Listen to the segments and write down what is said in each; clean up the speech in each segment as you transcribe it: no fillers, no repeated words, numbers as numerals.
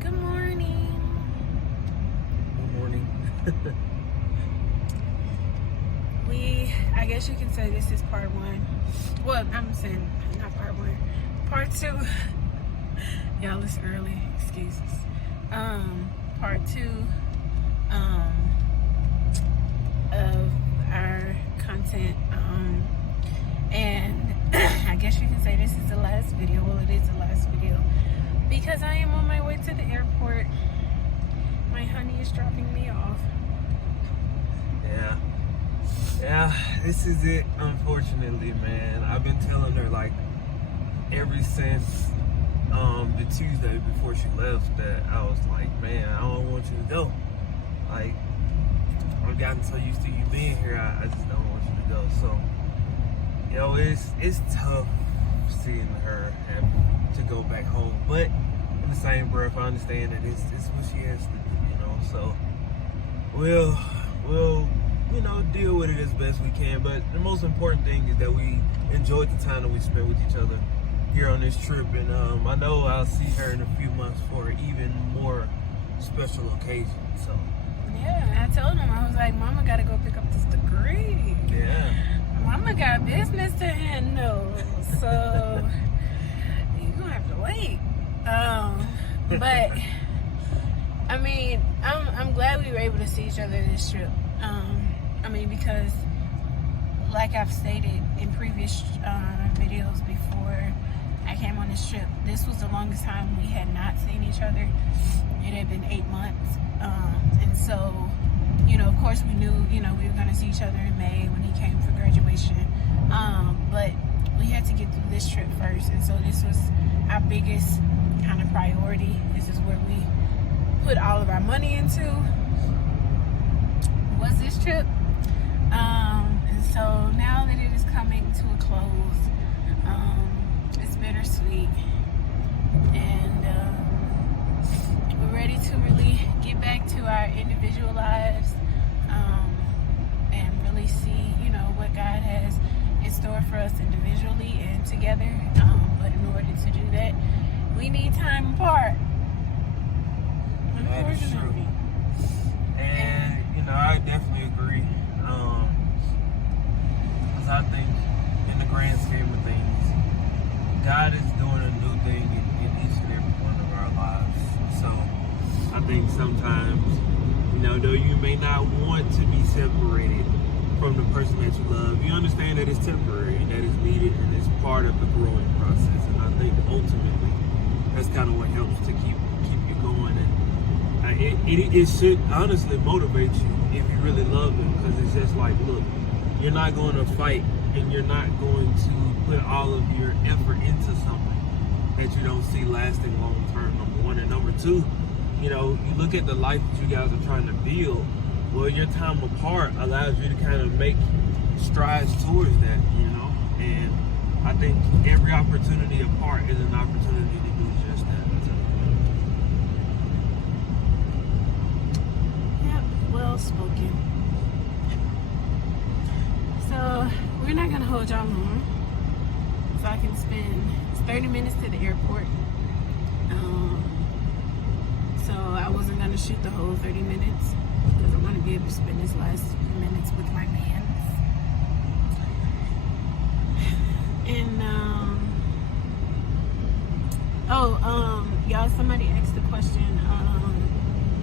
Good morning. Good morning. I guess you can say this is part one. Well, I'm saying not part one. Part two. Y'all, it's early. Excuses. Part two of our content. And I guess you can say this is the last video. Well, it is the last video because I am on my way to the airport. My honey is dropping me off. Yeah, this is it, unfortunately, man. I've been telling her, like, ever since the Tuesday before she left that I was like, man, I don't want you to go. Like, I've gotten so used to you being here, I just don't want you to go. So, you know, it's tough seeing her have to go back home. But in the same breath, I understand that it's what she has to do, you know. So, we'll you know, deal with it as best we can. But the most important thing is that we enjoyed the time that we spent with each other here on this trip. And I know I'll see her in a few months for an even more special occasion. So yeah, I told him, I was like, Mama gotta go pick up this degree. Yeah. Mama got business to handle. So you're gonna have to wait. But I mean, I'm glad we were able to see each other this trip. I mean, because like I've stated in previous videos before I came on this trip, this was the longest time we had not seen each other. It had been 8 months. And so, you know, of course we knew, you know, we were going to see each other in May when he came for graduation. But we had to get through this trip first. And so this was our biggest kind of priority. This is where we put all of our money into, was this trip. And so now that it is coming to a close, it's bittersweet, and we're ready to really get back to our individual lives, and really see, you know, what God has in store for us individually and together. But in order to do that, we need time apart. That is true. And, you know, I definitely agree. Because I think, in the grand scheme of things, God is doing a new thing in each and every one of our lives. So, I think sometimes, you know, though you may not want to be separated from the person that you love, you understand that it's temporary, that it's needed, and it's part of the growing process. And I think ultimately, that's kind of what helps to keep you going. And it should honestly motivate you if you really love them, because it's just like, look, you're not going to fight and you're not going to put all of your effort into something that you don't see lasting long term, number one. And number two, you know, you look at the life that you guys are trying to build. Well, your time apart allows you to kind of make strides towards that, you know. And I think every opportunity apart is an opportunity to do just that. Well spoken. So we're not gonna hold y'all long, so I can spend 30 minutes to the airport. So I wasn't gonna shoot the whole 30 minutes because I want to be able to spend this last few minutes with my mans. And y'all, somebody asked the question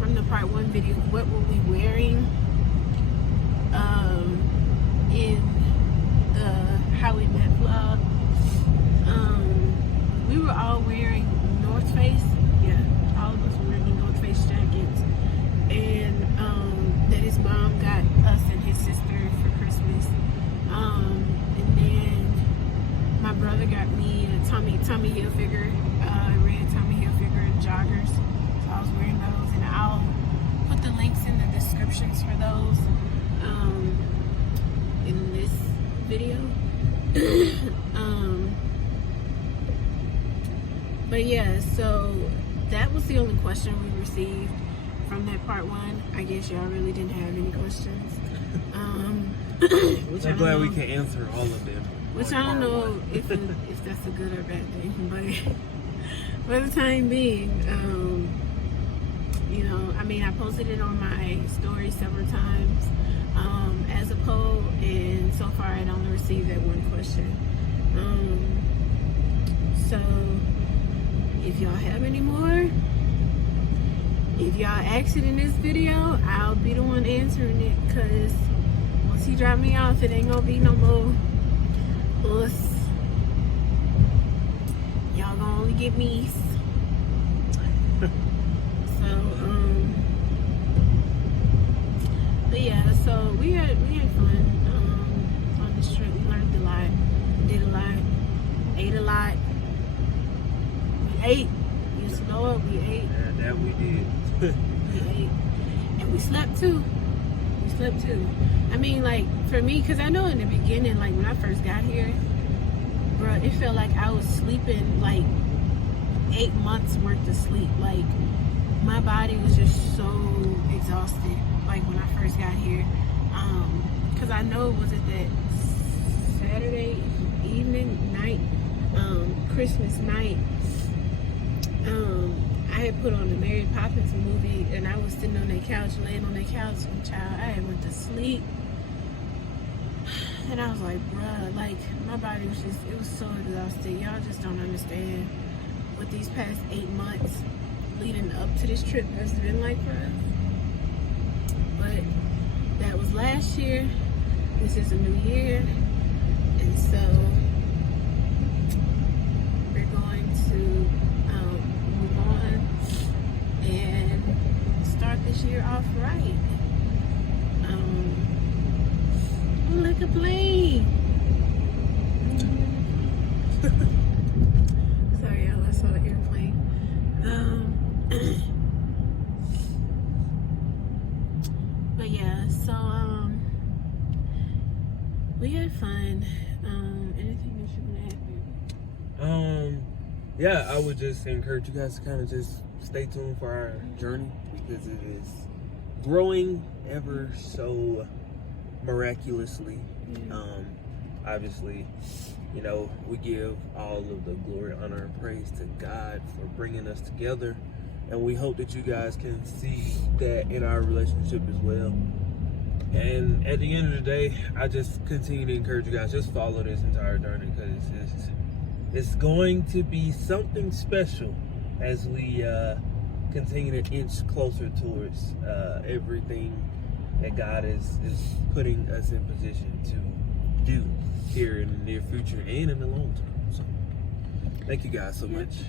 from the part one video, what were we wearing in the How We Met vlog. We were all wearing North Face. Yeah, all of us were wearing the North Face jackets, and that his mom got us and his sister for Christmas. And then my brother got me a Tommy Hilfiger, red Tommy Hilfiger joggers. So I was wearing those, and I'll put the links in the descriptions for those in this video. But yeah, so that was the only question we received from that part one. I guess y'all really didn't have any questions. I'm glad we can answer all of them. Which I don't know if that's a good or bad thing, but for the time being, You know, I mean, I posted it on my story several times as a poll, and so far I only received that one question. So if y'all have any more, if y'all ask it in this video, I'll be the one answering it, because once he drop me off, it ain't gonna be no more us. Y'all gonna only get me. So but yeah, so we had fun on this trip. We learned a lot, did a lot, ate a lot. We ate. You slow up, we ate. Yeah, that we did. We ate. And we slept too. I mean, like, for me, because I know in the beginning, like, when I first got here, bro, it felt like I was sleeping, like, 8 months worth of sleep. Like, my body was just so exhausted, like, when I first got here. Because I know, was it that Saturday evening, night, Christmas night, I had put on the Mary Poppins movie, and I was sitting on that couch, laying on that couch, and child, I had went to sleep. And I was like, bruh, like, my body was just, it was so exhausted. Y'all just don't understand what these past 8 months leading up to this trip has been like for us. But that was last year. This is a new year. And so we're going to move on and start this year off right. Like a plane. Sorry, y'all, I saw the airplane. But yeah, so we had fun. Anything that you want to add? Yeah, I would just encourage you guys to kind of just stay tuned for our journey, because it is growing ever so miraculously. Obviously, you know, we give all of the glory, honor, and praise to God for bringing us together, and we hope that you guys can see that in our relationship as well. And at the end of the day, I just continue to encourage you guys, just follow this entire journey, because it's going to be something special as we continue to inch closer towards everything that God is putting us in position to do here in the near future and in the long term. So thank you guys so much.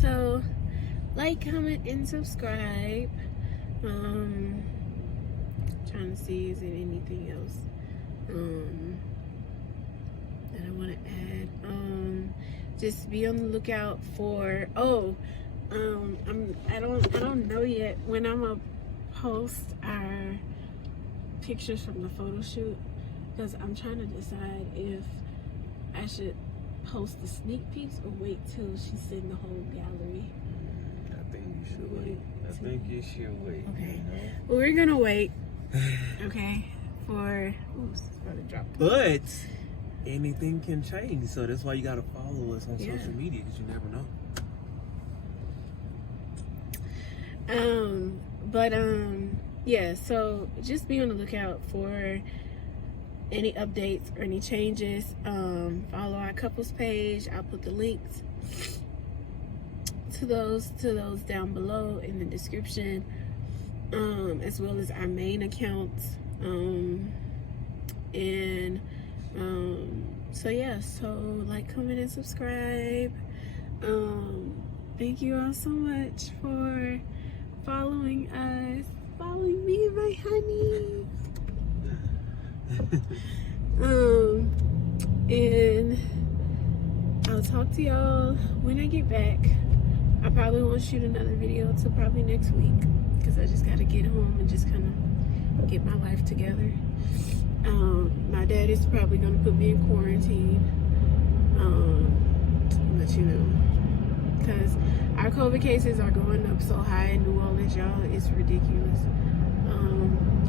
So like, comment, and subscribe. Trying to see, is there anything else that I want to add? Just be on the lookout for I don't know yet when I'm gonna post our pictures from the photo shoot, because I'm trying to decide if I should post the sneak peeks or wait till she's in the whole gallery. I think you should wait. Okay. You know? Well, we're gonna wait. Okay. For it's about to drop. But anything can change, so that's why you gotta follow us on social media, because you never know. Yeah, so just be on the lookout for any updates or any changes. Follow our couples page. I'll put the links to those down below in the description, as well as our main accounts. So yeah, so like, comment, and subscribe. Thank you all so much for following us, following me and my honey. And I'll talk to y'all when I get back. I probably won't shoot another video until probably next week, because I just gotta get home and just kind of get my life together. My dad is probably gonna put me in quarantine, but you know, because our COVID cases are going up so high in New Orleans, y'all, it's ridiculous.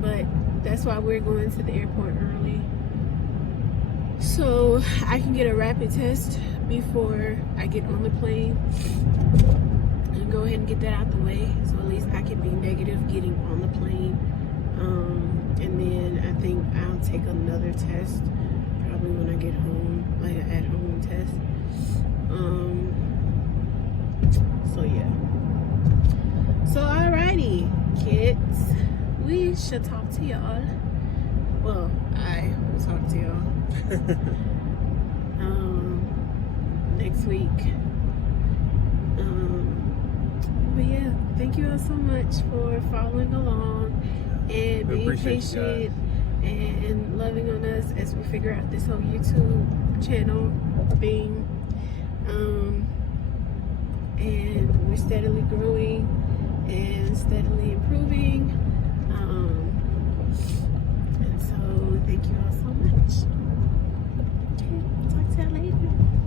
But that's why we're going to the airport early, so I can get a rapid test before I get on the plane. and go ahead and get that out the way, so at least I can be negative getting on the plane. And then I think I'll take another test probably when I get home, like an at-home test. So yeah. So alrighty, kids, we should talk to y'all. Well, I will talk to y'all next week. But yeah, thank you all so much for following along and being patient and loving on us as we figure out this whole YouTube channel thing. And we're steadily growing and steadily improving. And so thank you all so much. Okay, talk to y'all later.